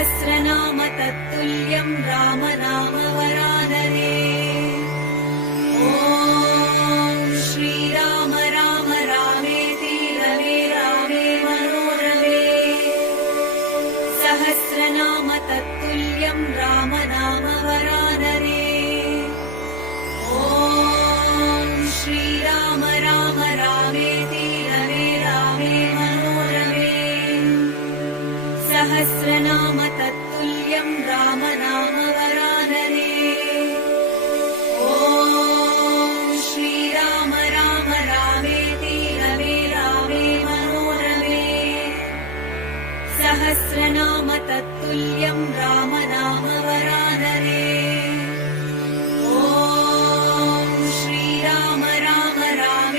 सहस्रनाम तत्तुल्यं राम नाम वरानने। ॐ श्रीराम राम रामेति रमे रामे मनोरमे। सहस्रनाम तत्तुल्यं राम नाम वरानने। ॐ श्रीराम राम रामेति रमे रामे मनोरमे। सहस्रनाम तत्तुल्यं राम नाम वरानने। ॐ श्रीराम राम रामेति रमे रामे मनोरमे। सहस्रनाम तत्तुल्यं